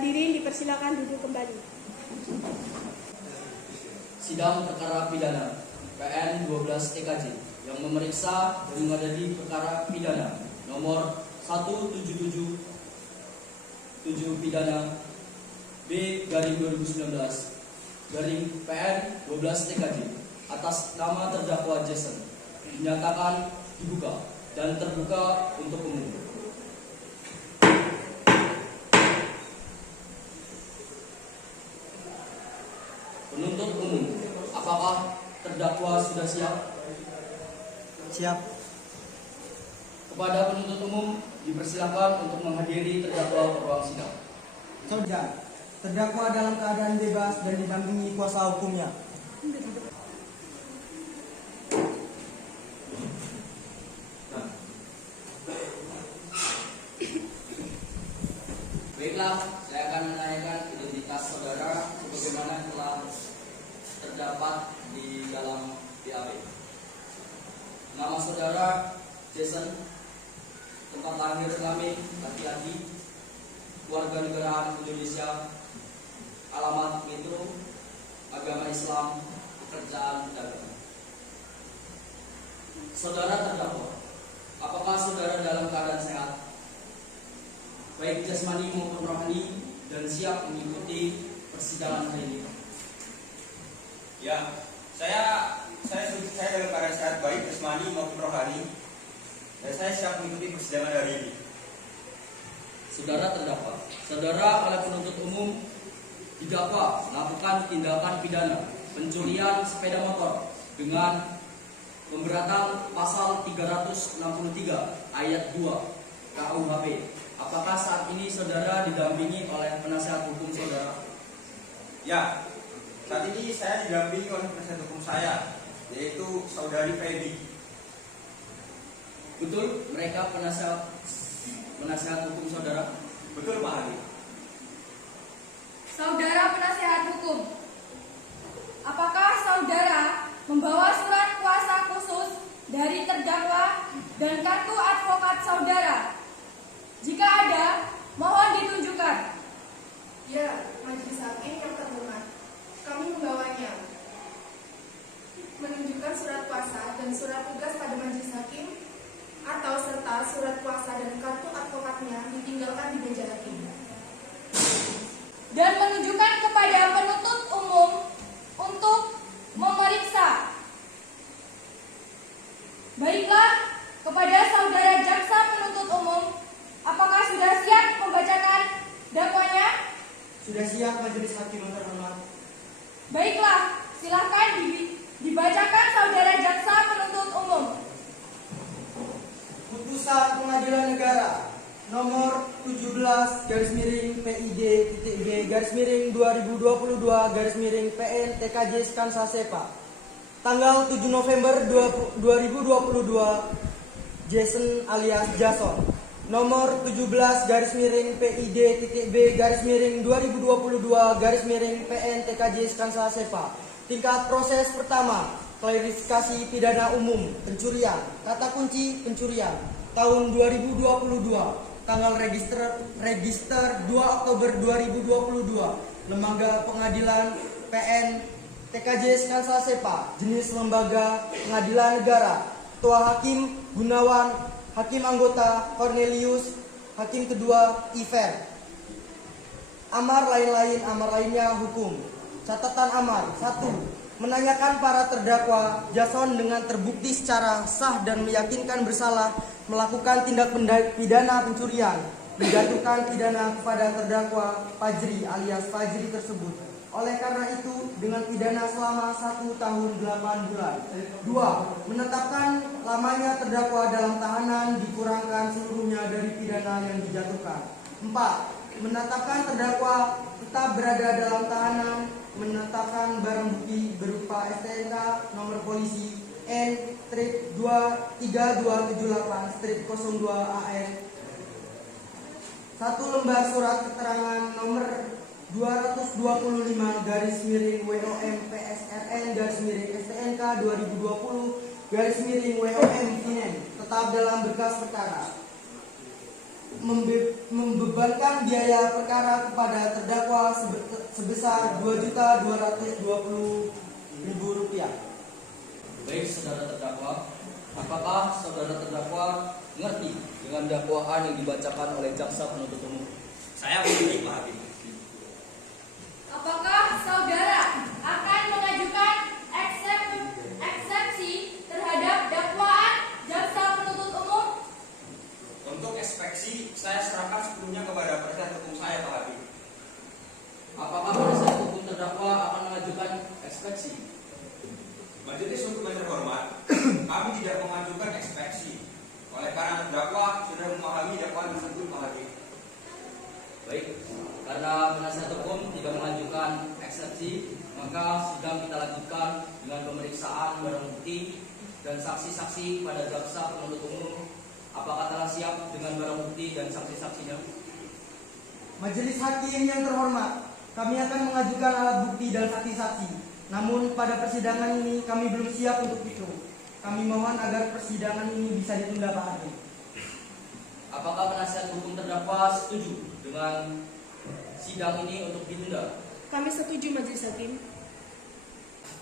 Hadirin dipersilakan duduk kembali. Sidang perkara pidana PN 12 TKJ yang memeriksa dan mengadili perkara pidana nomor 1777 pidana B/2019 PN 12 TKJ atas nama terdakwa Jason dinyatakan dibuka dan terbuka untuk umum. Penuntut umum, apakah terdakwa sudah siap? Siap. Kepada penuntut umum dipersilakan untuk menghadiri terdakwa ke ruang sidang. Saudara, terdakwa dalam keadaan bebas dan didampingi kuasa hukumnya. Baiklah, saya akan menanyakan identitas saudara sebagaimana telah terdapat di dalam BAP. Nama saudara Jason, tempat lahir kelamin laki-laki, warga negaraan Indonesia, alamat Metro, agama Islam, pekerjaan dagang. Saudara terdakwa, apakah saudara dalam keadaan sehat, baik jasmani maupun rohani, dan siap mengikuti persidangan hari ini? Ya, saya dalam keadaan sehat baik jasmani maupun rohani, dan saya siap mengikuti persidangan hari ini. Saudara terdakwa, saudara oleh penuntut umum didakwa melakukan tindakan pidana pencurian sepeda motor dengan pemberatan pasal 363 ayat 2 KUHP. Apakah saat ini saudara didampingi oleh penasihat hukum saudara? Ya, saat ini saya didampingi oleh penasihat hukum saya, yaitu saudari Feby. Betul mereka penasihat hukum saudara? Betul Pak Hakim. Saudara penasihat hukum, apakah saudara membawa surat kuasa khusus dari terdakwa dan kartu advokat saudara? Jika ada, mohon ditunjukkan. Ya, Majelis Hakim yang terhormat, kami membawanya. Menunjukkan surat kuasa dan surat tugas pada Majelis Hakim, atau serta surat kuasa dan kartu advokatnya ditinggalkan di meja hakim. Dan menunjukkan kepada penuntut umum untuk memeriksa. Baiklah, kepada saudara jaksa penuntut umum, apakah sudah siap membacakan dakwanya? Sudah siap Majelis Hakim yang terhormat. Baiklah, silakan dibacakan saudara jaksa penuntut umum. Putusan Pengadilan Negara nomor 17/B/2022/PN TKJ Skansa Sepa tanggal 7 November 2022 Jason alias Jason nomor 17/PID.B/2022/PN TKJ Skansa Sepa. Tingkat proses pertama, klarifikasi pidana umum pencurian, kata kunci pencurian tahun 2022, tanggal register 2 Oktober 2022, lembaga pengadilan PN TKJ Skansa Sepa, jenis lembaga pengadilan negara, ketua hakim Gunawan, hakim anggota Cornelius, hakim kedua Iver. Amar lainnya hukum. Catatan amar 1. Menanyakan para terdakwa Jason dengan terbukti secara sah dan meyakinkan bersalah melakukan tindak pidana pencurian, menjatuhkan pidana kepada terdakwa Fajri alias Fajri tersebut. Oleh karena itu, dengan pidana selama 1 tahun 8 bulan. 2. Menetapkan lamanya terdakwa dalam tahanan dikurangkan seluruhnya dari pidana yang dijatuhkan. 4. Menetapkan terdakwa tetap berada dalam tahanan, menetapkan barang bukti berupa STNK nomor polisi N-3278-02 AN, 1 lembar surat keterangan nomor 225/WOM PSRN/STNK 2020/WOM Finen tetap dalam berkas perkara. membebankan biaya perkara kepada terdakwa sebesar Rp2.220.000. Baik saudara terdakwa, apakah saudara terdakwa mengerti dengan dakwaan yang dibacakan oleh jaksa penuntut umum? Saya mengerti Pak Hakim. Apakah saudara akan mengajukan eksepsi terhadap dakwaan jaksa penuntut umum? Untuk eksepsi saya serahkan sepenuhnya kepada penasihat hukum saya Pak Hakim. Apakah penasihat hukum terdakwa akan mengajukan eksepsi? Majelis hukum yang terhormat, kami tidak mengajukan eksepsi. Oleh karena terdakwa sudah memahami dakwaan tersebut Pak Hakim. Baik, karena penasihat hukum tidak mengajukan eksepsi, maka sidang kita lanjutkan dengan pemeriksaan barang bukti dan saksi-saksi pada jaksa penuntut umum. Apakah telah siap dengan barang bukti dan saksi-saksinya? Majelis hakim yang terhormat, kami akan mengajukan alat bukti dan saksi-saksi. Namun pada persidangan ini kami belum siap untuk itu. Kami mohon agar persidangan ini bisa ditunda Pak Hakim. Apakah penasihat hukum terdakwa setuju dengan sidang ini untuk ditunda? Kami setuju Majelis Hakim.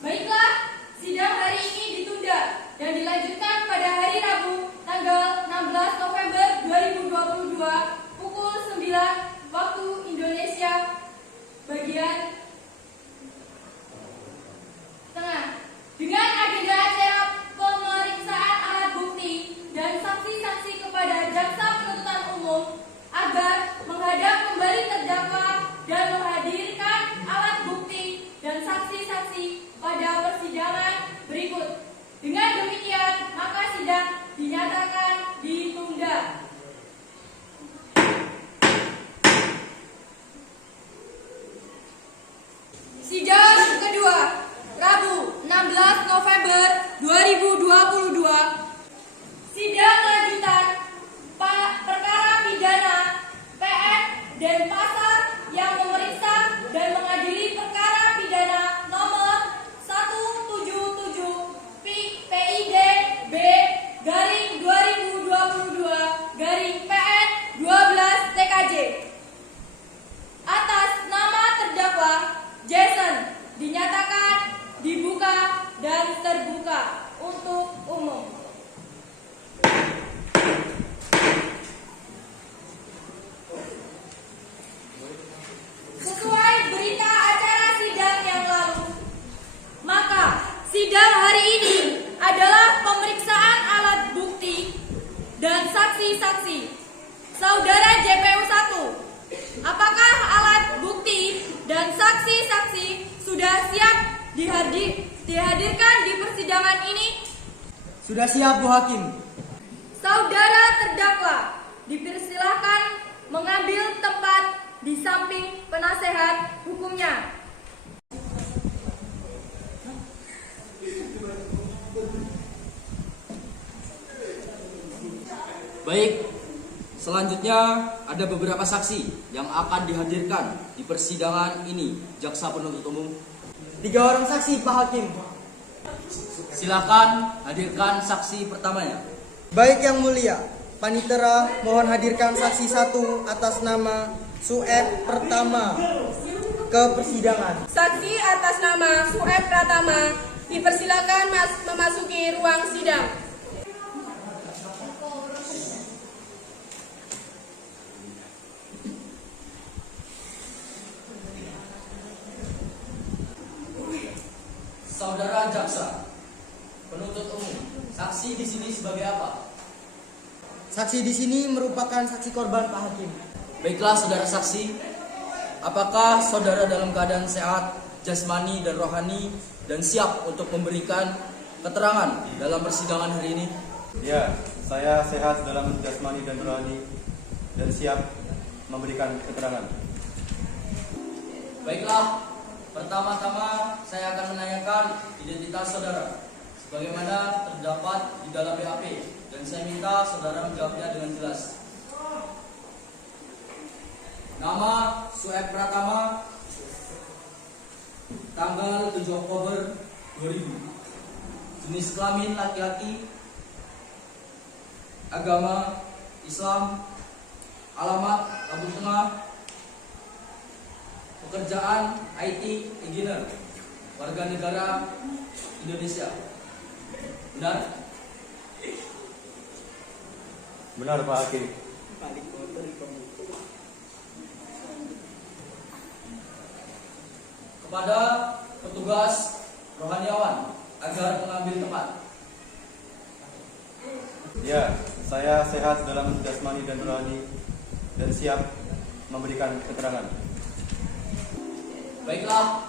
Baiklah, sidang hari ini ditunda dan dilanjutkan pada hari Rabu tanggal 16 November 2022 pukul 9 waktu Indonesia bagian tengah dengan agenda acara pemeriksaan alat bukti dan saksi-saksi kepada jaksa penuntutan umum agar menghadap kembali terdakwa dan menghadirkan alat bukti dan saksi-saksi pada persidangan berikut. Dengan demikian, maka sidang dinyatakan ditunda. Sidang kedua, Rabu 16 November 2022. Sidang lanjutan perkara pidana PN Denpasar yang memeriksa dan mengadili perkara pidana nomor 177 PID B garing 2022 garing PN 12 TKJ atas nama terdakwa Jason dinyatakan dibuka dan terbuka untuk umum. Sesuai berita acara sidang yang lalu, maka sidang hari ini adalah pemeriksaan alat bukti dan saksi-saksi. Saudara JPU 1, apakah alat bukti dan saksi-saksi sudah siap dihadirkan di persidangan ini? Sudah siap Bu Hakim. Saudara terdakwa dipersilahkan mengambil tempat di samping penasehat hukumnya. Baik, selanjutnya ada beberapa saksi yang akan dihadirkan di persidangan ini jaksa penuntut umum. 3 orang saksi Pak Hakim. Silakan hadirkan saksi pertamanya. Baik yang mulia, Panitera mohon hadirkan saksi 1 atas nama Sueb Pertama ke persidangan. Saksi atas nama Sueb Pratama dipersilakan memasuki ruang sidang. Saudara jaksa penuntut umum, saksi di sini sebagai apa? Saksi di sini merupakan saksi korban Pak Hakim. Baiklah saudara saksi, apakah saudara dalam keadaan sehat, jasmani dan rohani dan siap untuk memberikan keterangan dalam persidangan hari ini? Ya, saya sehat dalam jasmani dan rohani dan siap memberikan keterangan. Baiklah, pertama-tama saya akan menanyakan identitas saudara sebagaimana terdapat di dalam BAP dan saya minta saudara menjawabnya dengan jelas. Nama Sueb Pratama, tanggal 7 Oktober 2000, jenis kelamin laki-laki, agama Islam, alamat Lampung Tengah, pekerjaan IT engineer, warga negara Indonesia. Benar? Benar Pak Hakim. Kepada petugas rohaniawan agar mengambil tempat. Ya, saya sehat dalam jasmani dan rohani dan siap memberikan keterangan. Baiklah,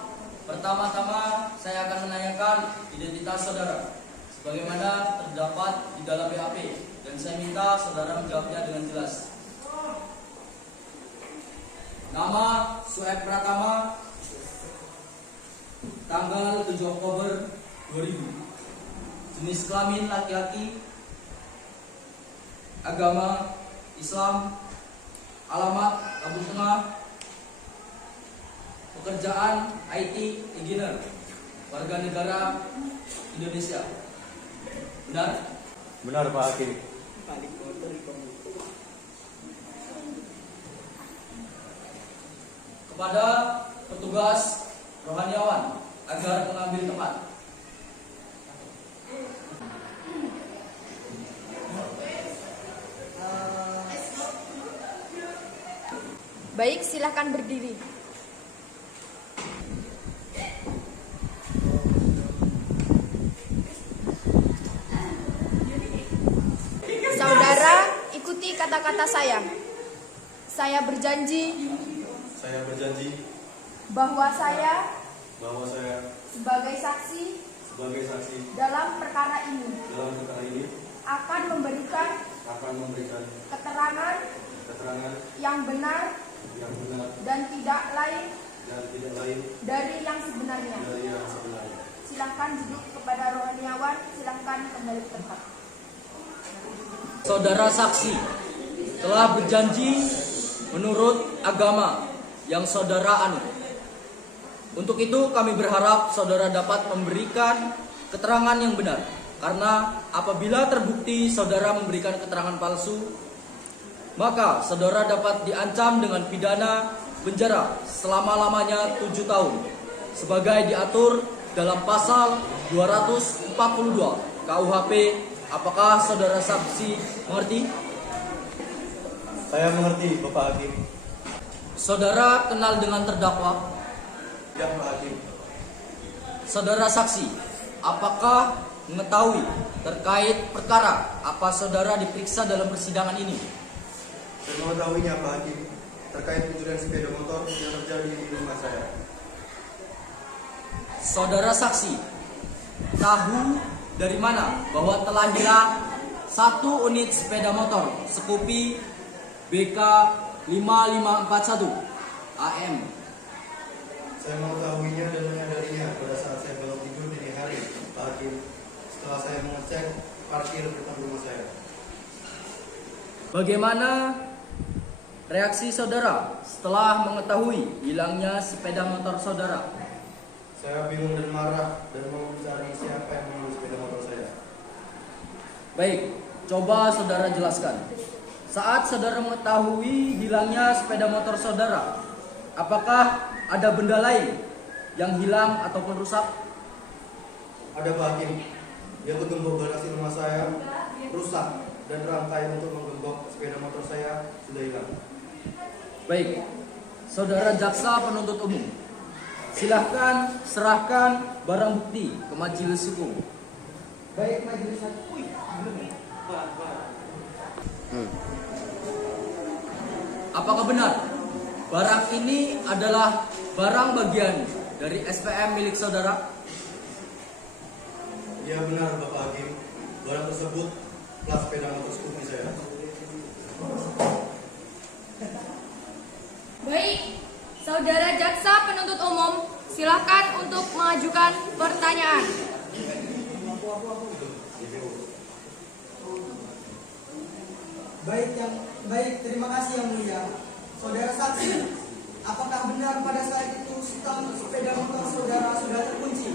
pertama-tama saya akan menanyakan identitas saudara sebagaimana terdapat di dalam BAP dan saya minta saudara menjawabnya dengan jelas. Nama Sueb Pratama, tanggal 7 Oktober 2000, jenis kelamin laki-laki, agama Islam, alamat Lampung Tengah, pekerjaan IT engineer, warga negara Indonesia. Benar? Benar Pak Hakim. Kepada petugas rohaniawan agar mengambil tempat. Baik, silahkan berdiri. Saudara, ikuti kata-kata saya. Saya berjanji Saya berjanji bahwa saya bahwa saya sebagai saksi sebagai saksi dalam perkara ini dalam perkara ini akan memberikan memberikan keterangan keterangan yang benar yang benar dan tidak lain dan tidak lain dari yang sebenarnya. dari yang sebenarnya. Silahkan duduk. Kepada rohaniawan, silahkan kembali ke tempat. Saudara saksi telah berjanji menurut agama yang saudara anut. Untuk itu kami berharap saudara dapat memberikan keterangan yang benar. Karena apabila terbukti saudara memberikan keterangan palsu, maka saudara dapat diancam dengan pidana penjara selama-lamanya 7 tahun. Sebagai diatur dalam pasal 242 KUHP. Apakah saudara saksi mengerti? Saya mengerti Bapak Hakim. Saudara kenal dengan terdakwa? Ya Pak Hakim. Saudara saksi, apakah mengetahui terkait perkara apa saudara diperiksa dalam persidangan ini? Saya mengetahuinya Pak Hakim terkait pencurian sepeda motor yang terjadi di rumah saya. Saudara saksi, tahu dari mana bahwa telah hilang 1 unit sepeda motor Scoopy BK 5541 AM? Saya mengetahuinya dan menyadarinya pada saat saya belum tidur dini hari, Pak Hakim, setelah saya mengecek parkir depan rumah saya. Bagaimana reaksi saudara setelah mengetahui hilangnya sepeda motor saudara? Saya bingung dan marah dan mau mencari siapa yang mengambil sepeda motor saya. Baik, coba saudara jelaskan. Saat saudara mengetahui hilangnya sepeda motor saudara, apakah ada benda lain yang hilang ataupun rusak? Ada Pak Hakim, yang bergembok garasi rumah saya rusak dan rangkai untuk menggembok sepeda motor saya sudah hilang. Baik, saudara jaksa penuntut umum, silahkan serahkan barang bukti ke majelis hukum. Baik, majelis hakim. Apakah benar barang ini adalah barang bagian dari SPM milik saudara? Ya benar Bapak Hakim, barang tersebut plat sepeda motor Scoopy saya. Baik, saudara jaksa penuntut umum, silakan untuk mengajukan pertanyaan. Baik, terima kasih yang mulia. Saudara saksi, apakah benar pada saat itu stang sepeda motor saudara sudah terkunci?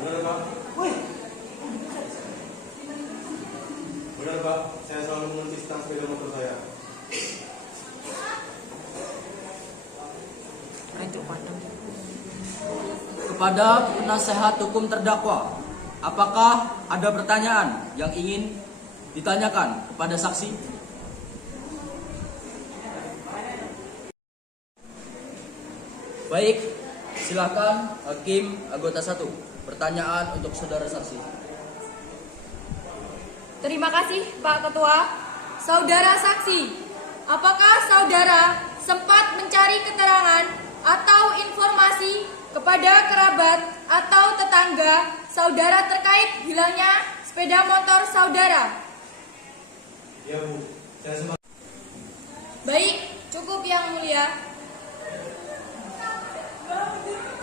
Benar Pak? Pak, saya selalu mengunci stang sepeda motor saya. Kepada penasehat hukum terdakwa, apakah ada pertanyaan yang ingin ditanyakan kepada saksi? Baik, silakan Hakim anggota 1. Pertanyaan untuk saudara saksi. Terima kasih Pak Ketua. Saudara saksi, apakah saudara sempat mencari keterangan atau informasi kepada kerabat atau tetangga saudara terkait hilangnya sepeda motor saudara? Ya Bu, saya sempat. Baik, cukup Yang Mulia.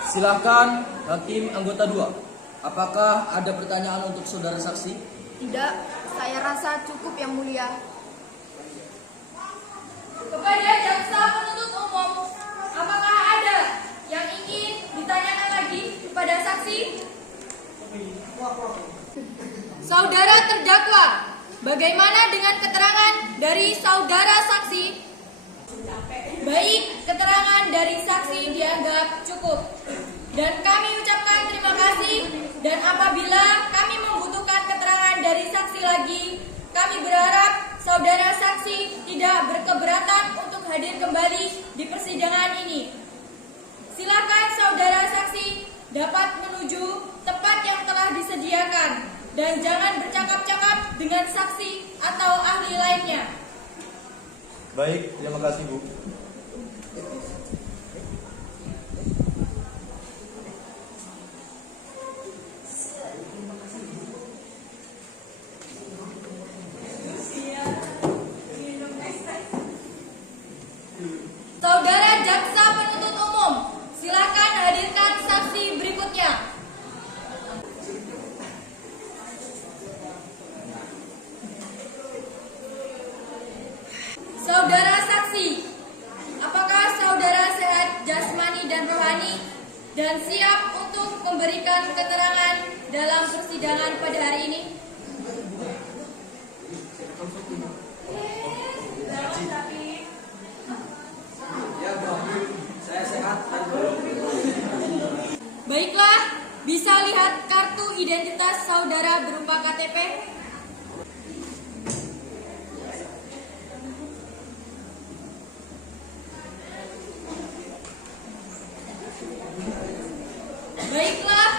Silakan Hakim anggota 2. Apakah ada pertanyaan untuk saudara saksi? Tidak, saya rasa cukup Yang Mulia. Kepada jaksa penuntut umum, apakah ada yang ingin ditanyakan lagi kepada saksi? Saudara terdakwa, bagaimana dengan keterangan dari saudara saksi? Baik, keterangan dari saksi dianggap cukup. Dan kami ucapkan terima kasih, dan apabila kami membutuhkan keterangan dari saksi lagi, kami berharap saudara saksi tidak berkeberatan untuk hadir kembali di persidangan ini. Silakan saudara saksi dapat menuju tempat yang telah disediakan dan jangan bercakap-cakap dengan saksi atau ahli lainnya. Baik, terima kasih Bu. Saudara jaksa penuntut umum, silakan hadirkan saksi berikutnya. Saudara saksi, apakah saudara sehat jasmani dan rohani dan siap untuk memberikan keterangan dalam persidangan pada hari ini? Ya, Bu. Saya sehat dan Baiklah, bisa lihat kartu identitas saudara berupa KTP? Baiklah,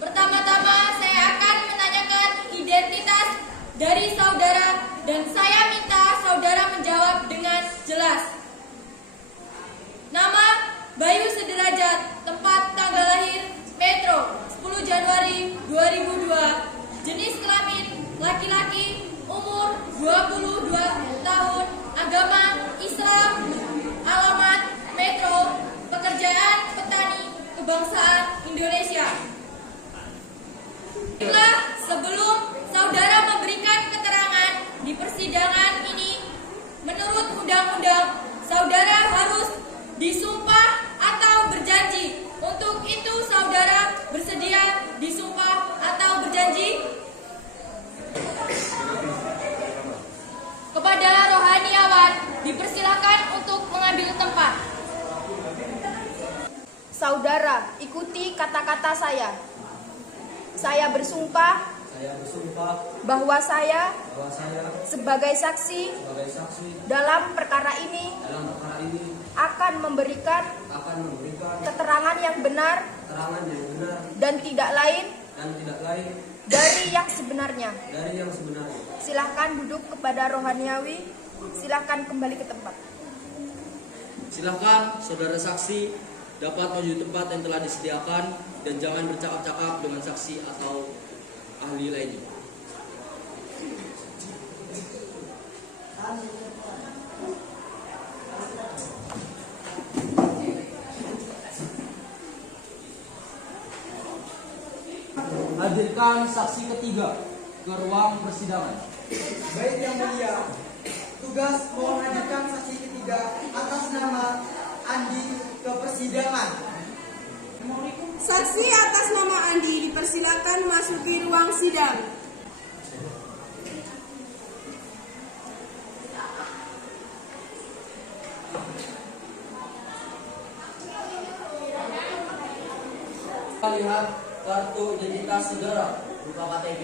pertama-tama saya akan menanyakan identitas dari saudara dan saya minta saudara menjawab dengan jelas. Nama Bayu Sederajat, tempat tanggal lahir Metro 10 Januari 2002, jenis kelamin laki-laki, umur 22 tahun, agama Islam, alamat Metro, pekerjaan petani, kebangsaan Indonesia. Baiklah, sebelum saudara memberikan keterangan di persidangan ini, menurut undang-undang, saudara harus disumpah atau berjanji. Untuk itu saudara bersedia disumpah atau berjanji? Kepada rohaniawan dipersilakan untuk mengambil tempat. Saudara, ikuti kata-kata saya. Saya bersumpah bahwa saya sebagai saksi dalam perkara ini akan memberikan keterangan yang benar dan tidak lain dari yang sebenarnya. Silahkan duduk kepada rohaniawi. Silahkan kembali ke tempat. Silakan saudara saksi dapat menuju tempat yang telah disediakan dan jangan bercakap-cakap dengan saksi atau ahli lainnya. Hadirkan saksi ketiga ke ruang persidangan. Baik Yang Mulia, tugas mohon hadirkan saksi ketiga atas nama Andi ke persidangan. Saksi atas nama Andi dipersilakan masuki ruang sidang. lihat kartu identitas saudara berupa KTP.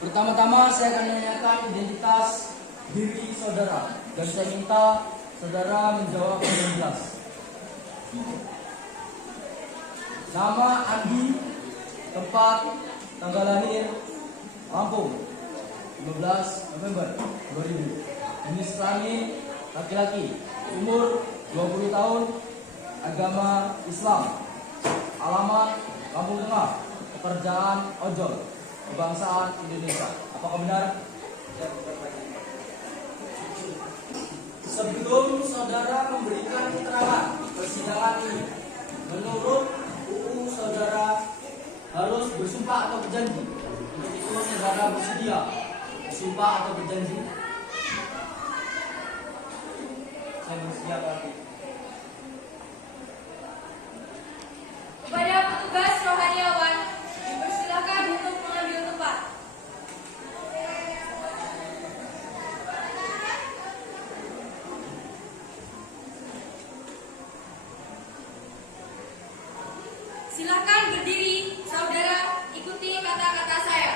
Pertama-tama saya akan menanyakan identitas diri saudara dan saya minta saudara menjawab dengan jelas. Nama Andi, tempat, tanggal lahir, Lampung, 15 November 2000. Jenis kelamin laki-laki, umur 20 tahun, agama Islam, alamat Lampung Tengah, pekerjaan ojol, kebangsaan Indonesia. Apakah benar? Sebelum saudara memberikan keterangan di persidangan ini, menurut UU saudara harus bersumpah atau berjanji. Untuk itu saudara bersedia bersumpah atau berjanji? Saya bersedia, Pak. Kepada petugas rohaniawan, dipersilakan untuk mengambil tempat. Silakan berdiri, saudara, ikuti kata-kata saya.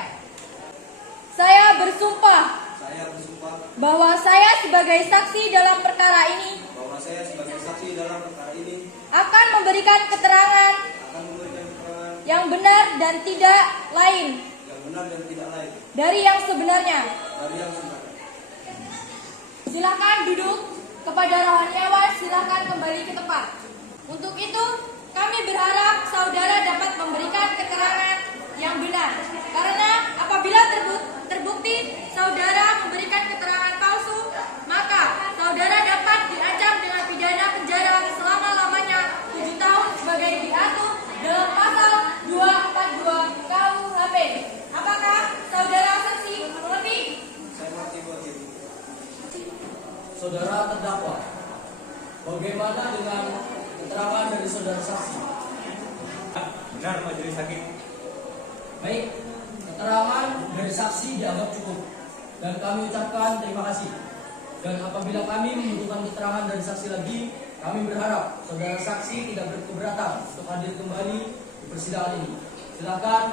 Saya bersumpah Saya bersumpah bahwa saya sebagai saksi dalam perkara ini bahwa saya sebagai saksi dalam perkara ini akan memberikan keterangan akan memberikan keterangan yang benar dan tidak lain yang benar dan tidak lain dari yang sebenarnya. dari yang sebenarnya. Silakan duduk. Kepada rohaniawan, silakan kembali ke tempat. Untuk itu, kami berharap saudara dapat memberikan keterangan yang benar. Karena apabila terbukti saudara memberikan keterangan palsu, maka saudara dapat diancam dengan pidana penjara selama-lamanya 7 tahun sebagai diatur dalam pasal 242 KUHP. Apakah saudara saksi mengerti? Saya mengerti buat itu. Saudara terdakwa, bagaimana dengan keterangan dari saudara saksi? Benar majelis hakim. Baik, keterangan dari saksi dianggap cukup dan kami ucapkan terima kasih. Dan apabila kami membutuhkan keterangan dari saksi lagi, kami berharap saudara saksi tidak berkeberatan untuk hadir kembali di persidangan ini. Silakan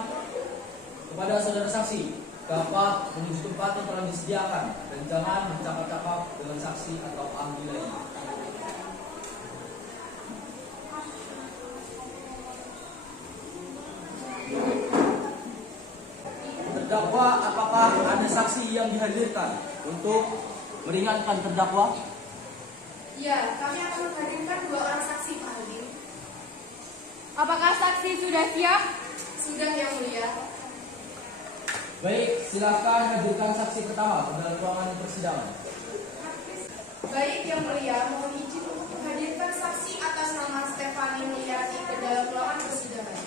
kepada saudara saksi dapat menuju tempat yang telah disediakan dan jangan bercakap-cakap dengan saksi atau ahli lain. Terdakwa, apakah ada saksi yang dihadirkan untuk meringankan terdakwa? Ya, kami akan menghadirkan 2 orang saksi, Pak Hakim. Apakah saksi sudah siap? Sudah, Yang Mulia. Baik, silakan hadirkan saksi pertama ke dalam ruangan persidangan. Baik, Yang Mulia, mohon izin untuk menghadirkan saksi atas nama Stefani Mulyati ke dalam ruangan persidangan.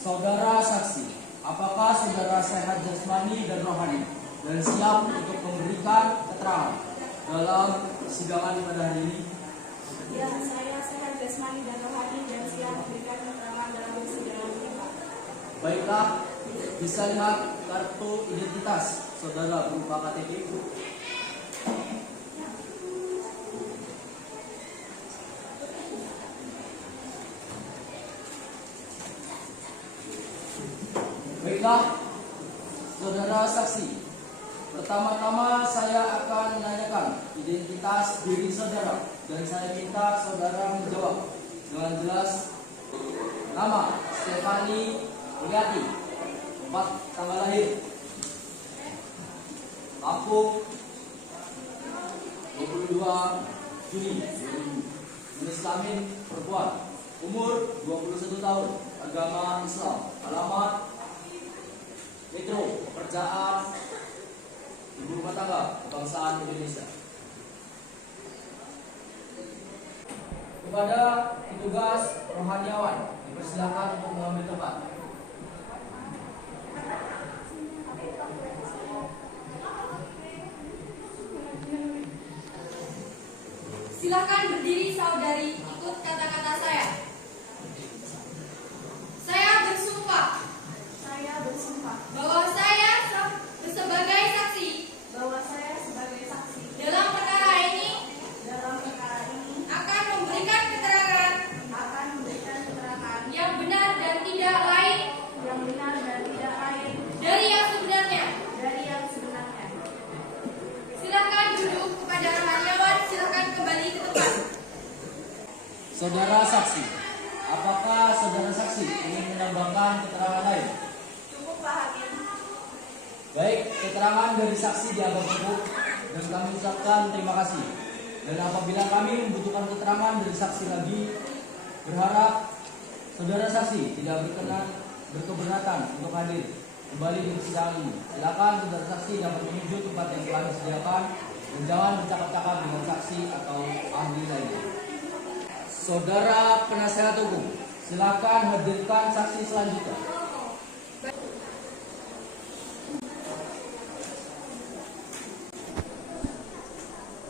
Saudara saksi, apakah saudara sehat jasmani dan rohani dan siap untuk memberikan keterangan dalam persidangan pada hari ini? Ya, saya sehat jasmani dan rohani dan siap memberikan keterangan dalam persidangan ini, Pak. Baiklah, bisa lihat kartu identitas saudara berupa KTP. Baiklah, saudara saksi. Pertama-tama saya akan menanyakan identitas diri saudara dan saya minta saudara menjawab dengan jelas. Nama Stefani Mulyati, tempat tanggal lahir Lampung, 22 Juni 2000. Jenis kelamin perempuan, umur 21 tahun, agama Islam, alamat Metro, pekerjaan ibu rumah tangga, kebangsaan Indonesia. Kepada petugas rohaniawan, dipersilakan untuk mengambil tempat. Silakan berdiri, saudari. Saudara saksi, apakah saudara saksi ingin menambahkan keterangan lain? Cukup Pak Hakim. Baik, keterangan dari saksi dianggap cukup dan kami ucapkan terima kasih. Dan apabila kami membutuhkan keterangan dari saksi lagi, berharap saudara saksi tidak berkeberatan untuk hadir kembali di persidangan ini. Silakan saudara saksi dapat menuju tempat yang telah disediakan dan jangan bercakap-cakap dengan saksi atau ahli lainnya. Saudara penasehat hukum, silakan hadirkan saksi selanjutnya.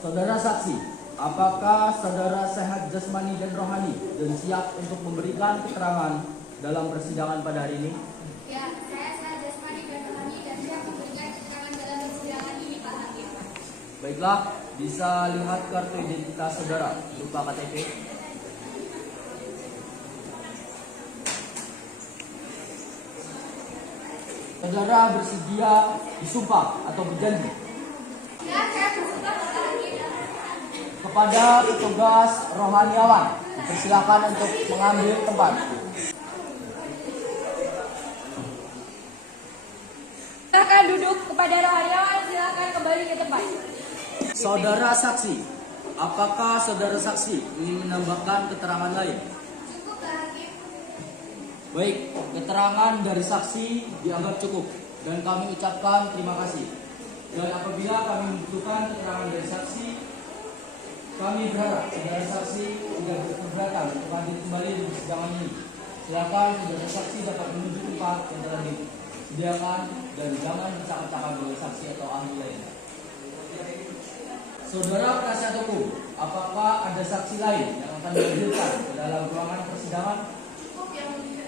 Saudara saksi, apakah saudara sehat jasmani dan rohani dan siap untuk memberikan keterangan dalam persidangan pada hari ini? Ya, saya sehat jasmani dan rohani dan siap memberikan keterangan dalam persidangan ini, Pak Hakim. Baiklah, bisa lihat kartu identitas saudara berupa KTP. Saudara bersedia disumpah atau berjanji Ya, saya bersumpah, Pak Hakim. kepada petugas rohaniawan. Persilakan untuk mengambil tempat. Silakan duduk. Kepada rohaniawan, silakan kembali ke tempat. Saudara saksi, apakah saudara saksi ingin menambahkan keterangan lain? Cukup, Pak Hakim. Baik, keterangan dari saksi dianggap cukup dan kami ucapkan terima kasih. Dan apabila kami membutuhkan keterangan dari saksi, kami berharap saudara saksi tidak berkeberatan untuk hadir kembali di persidangan ini. Silakan saudara saksi dapat menuju tempat yang telah disediakan dan jangan bercakap-cakap dengan saksi atau ahli lainnya. Saudara penasihat hukum, apakah ada saksi lain yang akan dihadirkan ke dalam ruangan persidangan? Cukup yang mulia.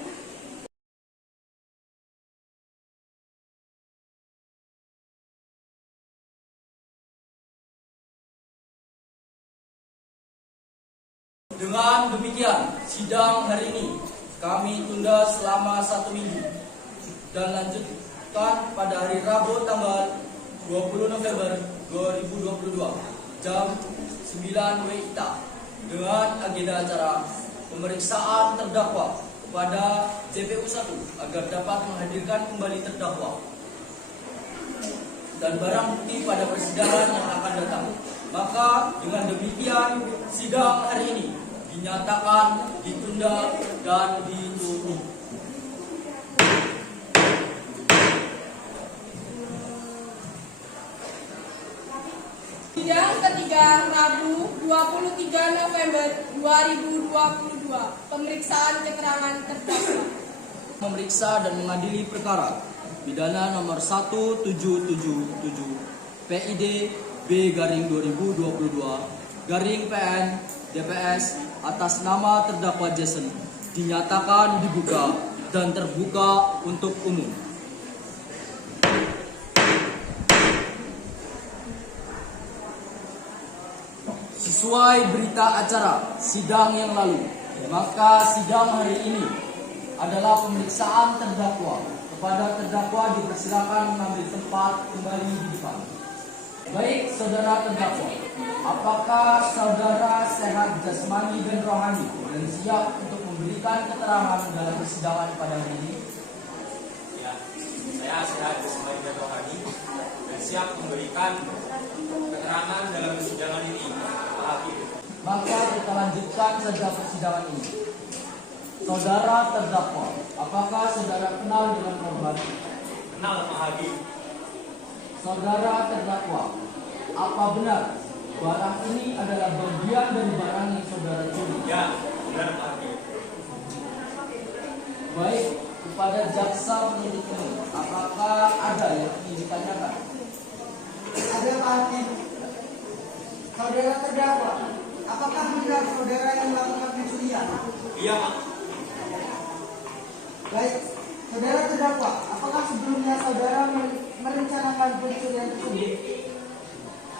Dengan demikian, sidang hari ini kami tunda selama 1 minggu dan lanjutkan pada hari Rabu tanggal 20 November 2022 jam 9 WIB dengan agenda acara pemeriksaan terdakwa kepada JPU 1 agar dapat menghadirkan kembali terdakwa dan barang bukti pada persidangan yang akan datang. Maka dengan demikian sidang hari ini dinyatakan ditunda dan ditutup. Sidang ketiga Rabu 23 November 2022. Pemeriksaan keterangan terdakwa. Memeriksa dan mengadili perkara pidana nomor 1777 PID B/2022 DPS atas nama terdakwa Jason dinyatakan dibuka dan terbuka untuk umum. Sesuai berita acara sidang yang lalu, maka sidang hari ini adalah pemeriksaan terdakwa. Kepada terdakwa dipersilakan mengambil tempat kembali di depan. Baik, saudara terdakwa, apakah saudara sehat jasmani dan rohani dan siap untuk memberikan keterangan dalam persidangan pada hari ini? Ya, saya sehat jasmani dan rohani dan siap memberikan keterangan dalam persidangan ini, Pak Hakim. Maka kita lanjutkan saja persidangan ini. Saudara terdakwa, apakah saudara kenal dengan korban? Kenal, Pak Hakim. Saudara terdakwa, apa benar barang ini adalah bagian dari barang yang saudara curi? Ya, benar, Pak Hakim. Baik, kepada jaksa penuntut umum, apakah ada yang ingin ditanyakan? Ada Pak Hakim. Saudara terdakwa, apakah benar saudara yang melakukan pencurian? Iya, Pak. Baik, saudara terdakwa, apakah sebelumnya saudara merencanakan pencurian tersebut?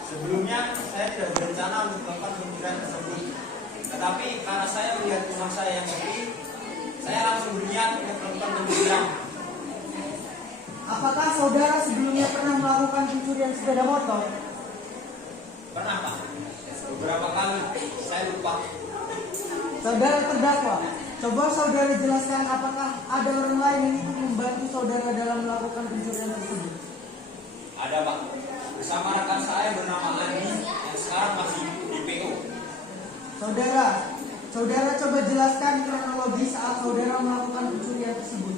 Sebelumnya saya tidak berencana untuk melakukan pencurian tersebut. Tetapi karena saya melihat rumah saya yang sepi, saya langsung berniat untuk melakukan pencurian. Apakah saudara sebelumnya pernah melakukan pencurian sepeda motor? Pernah, Pak. Beberapa kali saya lupa. Saudara terdakwa, coba saudara jelaskan apakah ada orang lain yang ikut membantu saudara dalam melakukan pencurian tersebut? Ada Pak, bersama rekan saya bernama Andi yang sekarang masih di PO. Saudara coba jelaskan kronologi saat saudara melakukan pencurian tersebut.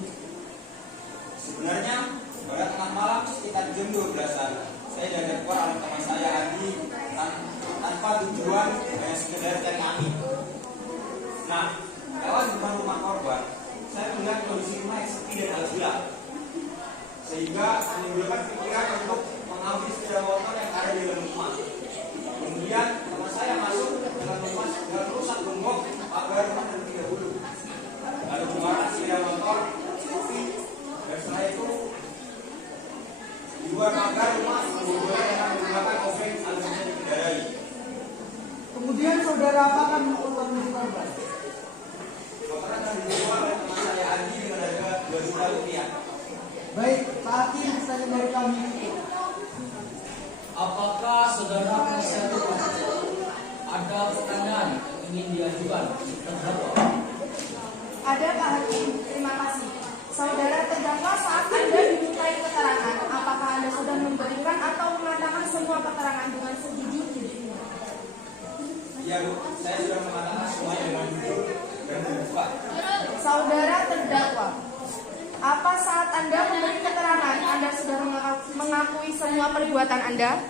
Sebenarnya pada tengah malam sekitar jam 12-an, saya diajak keluar oleh teman saya Andi tanpa tujuan, hanya sekedar cari angin. Nah, lewat depan rumah korban, saya melihat kondisi rumah yang sepi dan agak gelap, sehingga menimbulkan pikiran untuk mengambil sepeda motor yang ada di dalam rumah. Kemudian teman saya masuk dengan rusak gembok pagar rumah terlebih dahulu, lalu kembali sepeda motor, dan setelah itu di luar pagar rumah kemudian dengan menggunakan obeng agar bisa dikendarai. Kemudian saudara apakan uang milik korban? Motornya akan dijual oleh teman saya Andi dengan harga Rp2.000. Baik, Pak Hakim, pertanyaan dari kami. Apakah saudara penasihat hukum ada pertanyaan yang ingin diajukan terdakwa? Ada Pak Hakim, terima kasih. Saudara terdakwa, saat Anda dimintai keterangan, apakah Anda sudah memberikan atau mengatakan semua keterangan dengan sejujur-jujurnya? Iya Bu, saya sudah mengatakan semuanya dengan jujur dan terbuka. Saudara terdakwa, apa saat Anda memberi keterangan, Anda sudah mengakui semua perbuatan Anda?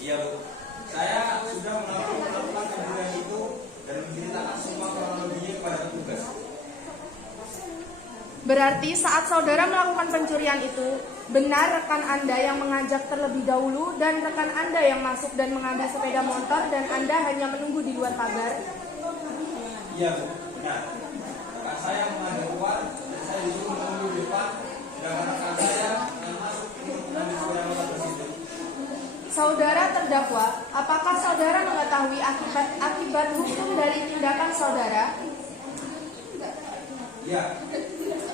Iya Bu, saya sudah melakukan pencurian itu dan menceritakan semua kronologinya kepada petugas. Berarti saat saudara melakukan pencurian itu, benar rekan Anda yang mengajak terlebih dahulu dan rekan Anda yang masuk dan mengambil sepeda motor dan Anda hanya menunggu di luar pagar? Iya Bu, benar. Rekan saya mengajak keluar dan saya disuruh menunggu di depan, sedangkan rekan saya yang masuk untuk mengambil sepeda motor tersebut. Saudara terdakwa, apakah saudara mengetahui akibat hukum dari tindakan saudara? Iya,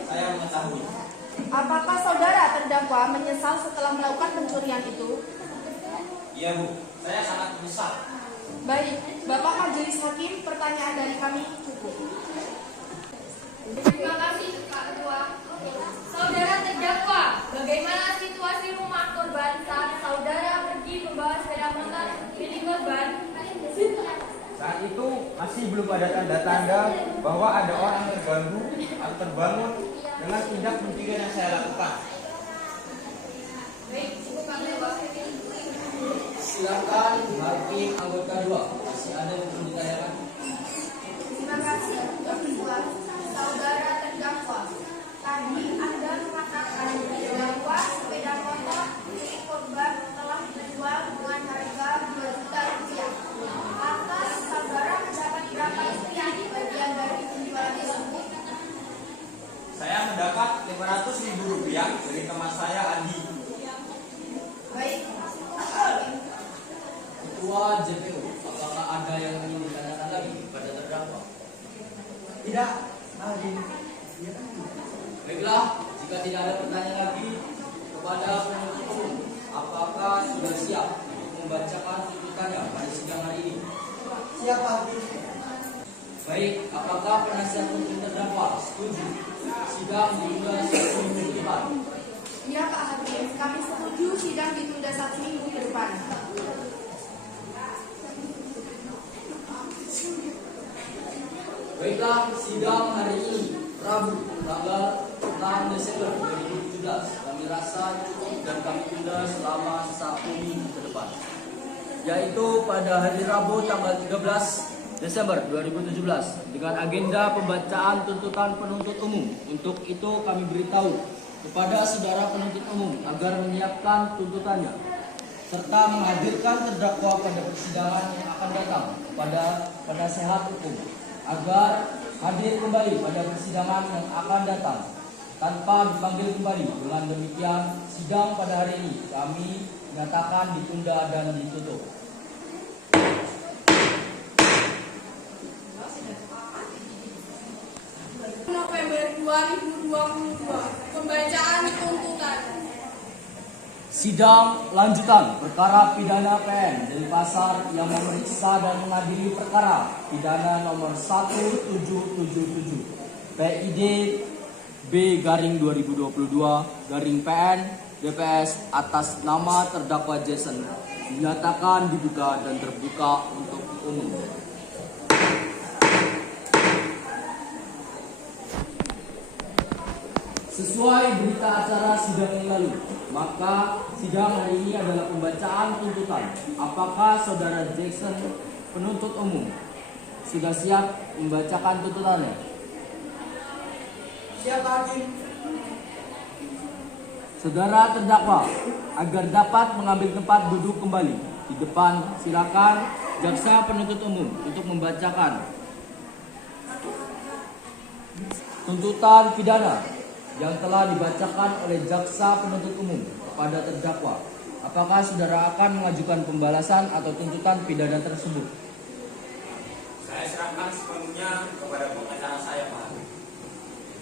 saya mengetahui. Apakah saudara terdakwa menyesal setelah melakukan pencurian itu? Iya Bu, saya sangat menyesal. Baik, Bapak Majelis Hakim, pertanyaan dari kami cukup. Terima kasih Pak Ketua. Saudara terdakwa, bagaimana situasi rumah korban saat saudara pergi membawa sepeda motor milik korban? Saat itu masih belum ada tanda-tanda bahwa ada orang terganggu atau terbangun dengan tindak pencurian yang saya lakukan. Baik, cukup Pak Ketua. Silakan hakim anggota 2. Masih ada yang perlu ditanyakan? Terima kasih Pak Ketua. Saudara terdakwa, tadi Anda mengatakan bahwa sepeda motor milik korban telah dijual dengan harga Rp2 juta. Atas saudara mendapat berapa rupiah di bagian dari penjualan tersebut? Saya mendapat Rp500.000 dari teman saya Andi. Baik, Ketua JPU, apakah ada yang ingin ditanyakan lagi kepada terdakwa? Tidak, Hakim. Baiklah, jika tidak ada pertanyaan lagi kepada penuntut umum, apakah sudah siap untuk membacakan tuntutannya pada sidang hari ini? Siap, Hakim. Baik, apakah penasihat hukum terdakwa setuju sidang ditunda 1 minggu ke depan? ya Pak Hakim, kami setuju sidang ditunda 1 minggu ke depan. Baiklah, sidang hari ini Rabu tanggal 6 Desember 2017 kami rasa cukup dan kami tunda selama 1 minggu ke depan, yaitu pada hari Rabu tanggal 13 Desember 2017 dengan agenda pembacaan tuntutan penuntut umum. Untuk itu kami beritahu kepada saudara penuntut umum agar menyiapkan tuntutannya serta menghadirkan terdakwa pada persidangan yang akan datang kepada penasehat hukum agar hadir kembali pada persidangan yang akan datang tanpa dipanggil kembali. Dengan demikian, sidang pada hari ini kami nyatakan ditunda dan ditutup. November 2022, pembacaan tuntutan. Sidang lanjutan perkara pidana PN Denpasar yang memeriksa dan mengadili perkara pidana nomor 1777 PID B/2022 DPS atas nama terdakwa Jason dinyatakan dibuka dan terbuka untuk umum. Sesuai berita acara sidang yang lalu, maka sidang hari ini adalah pembacaan tuntutan. Apakah saudara Jackson, penuntut umum, sudah siap membacakan tuntutannya? Siap hakim. Saudara terdakwa, agar dapat mengambil tempat duduk kembali di depan, silakan jaksa penuntut umum untuk membacakan tuntutan pidana yang telah dibacakan oleh jaksa penuntut umum kepada terdakwa. Apakah saudara akan mengajukan pembalasan atau tuntutan pidana tersebut? Saya serahkan sepenuhnya kepada pengacara saya, Pak.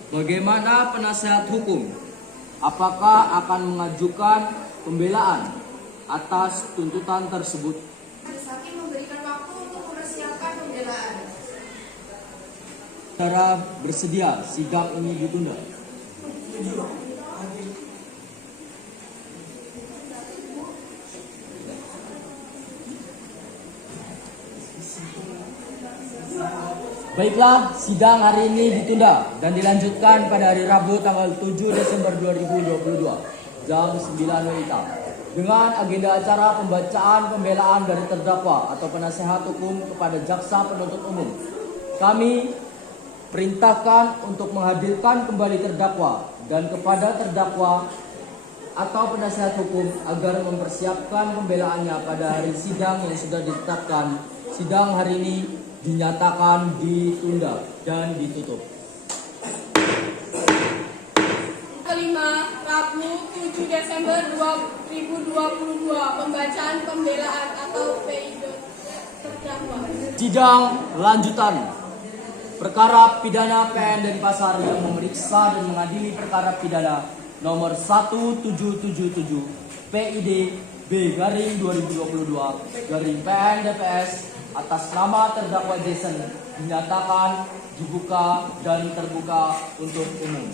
Bagaimana penasihat hukum? Apakah akan mengajukan pembelaan atas tuntutan tersebut? Hakim memberikan waktu untuk mempersiapkan pembelaan. Saudara bersedia sidang ini ditunda? Baiklah, sidang hari ini ditunda dan dilanjutkan pada hari Rabu tanggal 7 Desember 2022 jam 9 WITA dengan agenda acara pembacaan pembelaan dari terdakwa atau penasehat hukum kepada jaksa penuntut umum. Kami perintahkan untuk menghadirkan kembali terdakwa dan kepada terdakwa atau penasehat hukum agar mempersiapkan pembelaannya pada hari sidang yang sudah ditetapkan. Sidang hari ini dinyatakan ditunda dan ditutup. Kelima, Rabu 7 Desember 2022, pembacaan pembelaan atau PID terdakwa. Sidang lanjutan perkara pidana PN Denpasar yang memeriksa dan mengadili perkara pidana nomor 1777 PID B/2022 PN DPS atas nama terdakwa Jason dinyatakan dibuka dan terbuka untuk umum.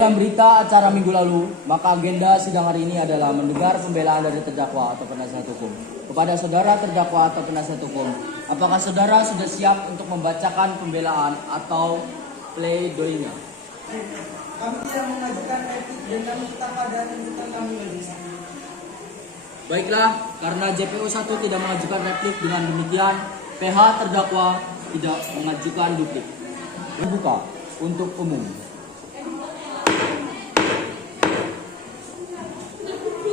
Dalam berita acara minggu lalu, maka agenda sidang hari ini adalah mendengar pembelaan dari terdakwa atau penasihat hukum. Kepada saudara terdakwa atau penasihat hukum, apakah saudara sudah siap untuk membacakan pembelaan atau pleidoinya? Kami tidak mengajukan etik dan kami tetap pada tuntutan kami majelis. Baiklah, karena JPO 1 tidak mengajukan replik, dengan demikian PH terdakwa tidak mengajukan duplik. Terbuka untuk umum.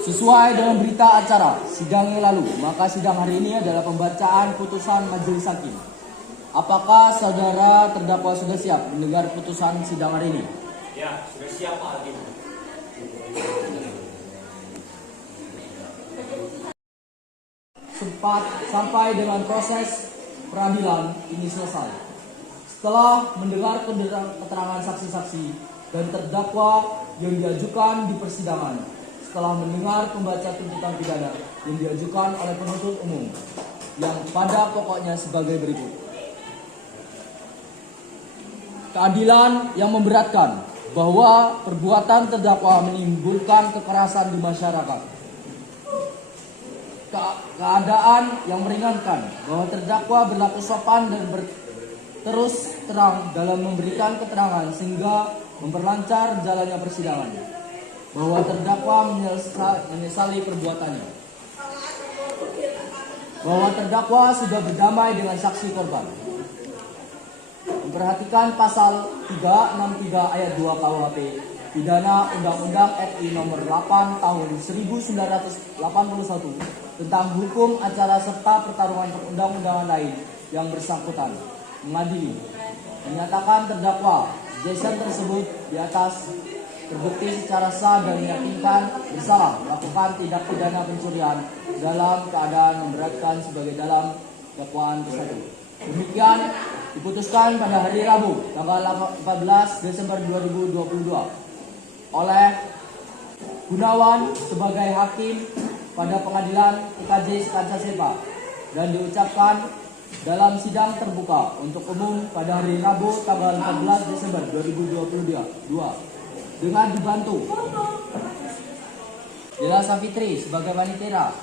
Sesuai dengan berita acara sidang yang lalu, maka sidang hari ini adalah pembacaan putusan majelis hakim. Apakah saudara terdakwa sudah siap mendengar putusan sidang hari ini? Ya, sudah siap, Pak Hakim. Sampai dengan proses peradilan ini selesai. Setelah mendengar keterangan saksi-saksi dan terdakwa yang diajukan di persidangan, setelah mendengar pembaca tuntutan pidana yang diajukan oleh penuntut umum yang pada pokoknya sebagai berikut. Keadilan yang memberatkan bahwa perbuatan terdakwa menimbulkan kekerasan di masyarakat. Keadaan yang meringankan bahwa terdakwa berlaku sopan dan terus terang dalam memberikan keterangan sehingga memperlancar jalannya persidangan. Bahwa terdakwa menyesali perbuatannya. Bahwa terdakwa sudah berdamai dengan saksi korban. Memperhatikan pasal 363 ayat 2 KUHP pidana Undang-Undang RI nomor 8 tahun 1981 tentang hukum acara serta pertarungan perundang-undangan lain yang bersangkutan. Mengadili, menyatakan terdakwa Jason tersebut di atas terbukti secara sah dan meyakinkan bersalah melakukan tindak pidana pencurian dalam keadaan memberatkan sebagai dalam dakwaan tersebut. Demikian diputuskan pada hari Rabu tanggal 14 Desember 2022 oleh Gunawan sebagai hakim pada pengadilan TKJ Skansasepa dan diucapkan dalam sidang terbuka untuk umum pada hari Rabu tanggal 14 Desember 2022 dengan dibantu Dela Safitri sebagai wanitera,